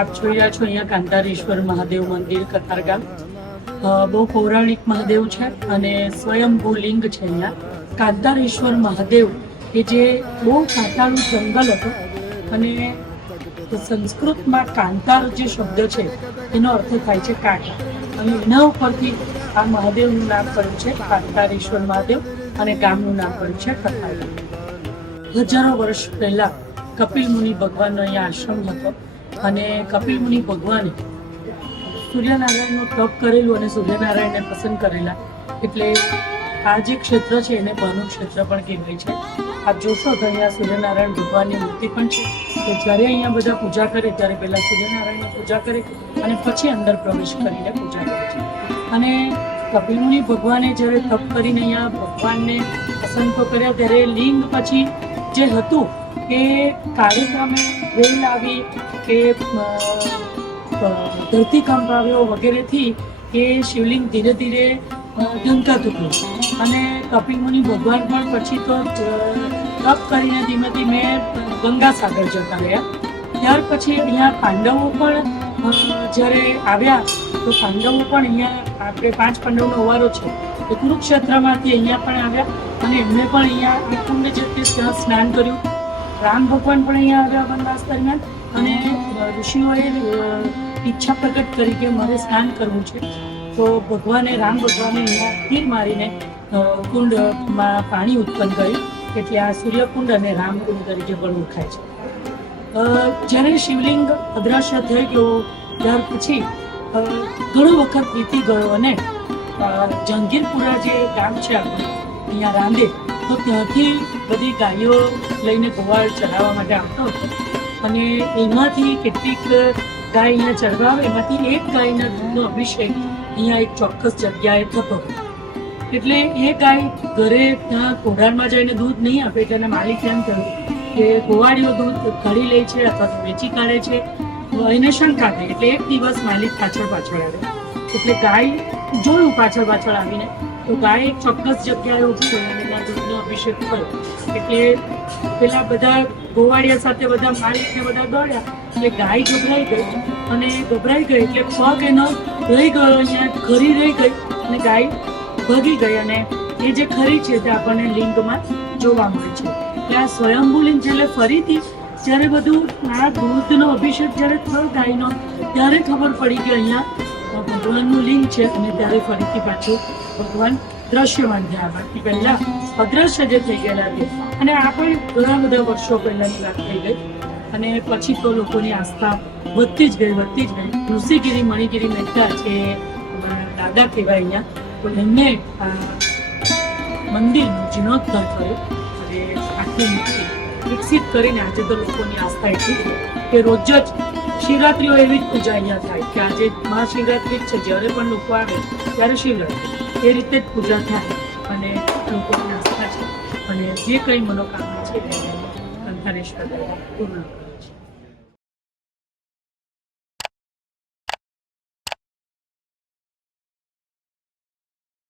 આપ જોઈ રહ્યા છો અહીંયા કાંતારેશ્વર મહાદેવ મંદિર, કતારગામ. બહુ પૌરાણિક મહાદેવ છે અને સ્વયંભૂ લિંગ છે અહીંયા. કાંતારેશ્વર મહાદેવ કે જે બહુ કાંટાળું જંગલ હતું અને સંસ્કૃતમાં કાંતાર જે શબ્દ છે એનો અર્થ થાય છે કાંટા. અને એના ઉપરથી આ મહાદેવનું નામ પડ્યું છે કાંતારેશ્વર મહાદેવ અને ગામનું નામ પડ્યું છે કતારગામ. હજારો વર્ષ પહેલાં કપિલ મુનિ ભગવાનનો અહીંયા આશ્રમ હતો અને કપિલ મુનિ ભગવાને સૂર્યનારાયણનું તપ કરેલું અને સૂર્યનારાયણને પસંદ કરેલા. એટલે આ જે ક્ષેત્ર છે એને ભાનુ ક્ષેત્ર પણ કહેવાય છે. આપ જોશો તો અહીંયા સૂર્યનારાયણ ભગવાનની મૂર્તિ પણ છે કે જ્યારે અહીંયા બધા પૂજા કરે ત્યારે પહેલાં સૂર્યનારાયણની પૂજા કરે અને પછી અંદર પ્રવેશ કરીને પૂજા કરે છે. અને કપિલ મુનિ ભગવાને જ્યારે તપ કરીને અહીંયા ભગવાનને પસંદ તો કર્યા, ત્યારે લિંગ પછી જે હતું કે કાર્યક્રમે વેલ આવી કે ધરતીકંપ આવ્યો વગેરેથી એ શિવલિંગ ધીરે ધીરે ઢંકાતું ગયું. અને કપિલ મુનિ ભગવાન પણ પછી તો તપ કરીને ધીમે ધીમે ગંગા સાગર જતા રહ્યા. ત્યાર પછી અહીંયા પાંડવો પણ જ્યારે આવ્યા, તો પાંડવો પણ અહીંયા, આપણે પાંચ પાંડવનો અવારો છે. એ કુરુક્ષેત્રમાંથી અહીંયા પણ આવ્યા અને એમણે પણ અહીંયા આ કુંડ જે ત્યાં સ્નાન કર્યું. રામ ભગવાન પણ અહીંયા આવ્યા વનવાસ દરમિયાન અને ઋષિઓએ ઈચ્છા પ્રગટ કરી કે મારે સ્નાન કરવું છે. તો ભગવાને, રામ ભગવાને અહીંયા તીર મારીને કુંડમાં પાણી ઉત્પન્ન કર્યું એટલે આ સૂર્યકુંડ અને રામકુંડ તરીકે પણ ઓળખાય છે. જ્યારે શિવલિંગ અદ્રશ્ય થઈ ગયું, ત્યાર પછી ઘણો વખત વીતી ગયો અને અ, જહાંગીરપુરા જે ગામ છે અહીંયા રાંદે તો ત્યાંથી બધી ગાયો લઈને ગોવાળ ચરાવવા માટે આવતો અને એમાંથી કેટલીક ગાય અહીંયા ચરવા એમાંથી એક ગાયના દૂધનો અભિષેક અહીંયા એક ચોક્કસ જગ્યાએ થતો એટલે એ ગાય ઘરે ત્યાં કોઢારમાં જઈને દૂધ નહીં આપે એટલે માલિક એમ કહ્યું કે ગોવાળીઓ દૂધ કાઢી લે છે અથવા તો વેચી કાઢે છે. એને શંકા થઈ એટલે એક દિવસ માલિક પાછળ પાછળ આવે એટલે ગાય જોયું પાછળ પાછળ આવીને. તો ગાય એક ચોક્કસ જગ્યાએ ઊભી રહી અને દૂધનો અભિષેક થયો એટલે પેલા બધા ગોવાળિયા સાથે બધા માલિક ને બધા દોડ્યા. એટલે ગાય ગભરાઈ ગઈ અને ગભરાઈ ગઈ એટલે પગ એનો રહી ગયો અહીંયા, ખરી રહી ગઈ અને ગાય ભગી ગઈ. અને એ જે ખરી છે તે આપણને લિંગમાં જોવા મળે છે. એટલે આ સ્વયંભુ લિંગ એટલે ફરીથી, જ્યારે બધું આ દૂધનો અભિષેક જ્યારે થયો ગાયનો, ત્યારે ખબર પડી કે અહીંયા ભગવાનનું લિંગ છે અને ત્યારે ફરીથી પાછું ભગવાન દ્રશ્યમાન થયા બાકી પહેલા અદ્રશ્ય જે થઈ ગયેલા છે, અને આ પણ ઘણા બધા વર્ષો પહેલાની વાત થઈ ગઈ. અને પછી તો લોકોની આસ્થા વધતી જ ગઈ, વધતી જ ગઈ. ઋષિગીરી, મણિગીરી મહેતા છે દાદા કહેવાય અહીંયા, તો એમને આ મંદિરનો જીર્ણોદ્ધાર કર્યો અને આખી વિકસિત કરીને આજે તો લોકોની આસ્થા એટલી કે રોજ જ શિવરાત્રીઓ એવી જ પૂજા અહીંયા થાય કે આજે મહાશિવરાત્રિ જ છે, જ્યારે પણ લોકો આવે ત્યારે શિવરાત્રિ એ રીતે જ પૂજા થાય અને લોકોની આસ્થા છે અને જે કંઈ મનોકામના છે એને કંઠારેશ્વર પૂર્ણ.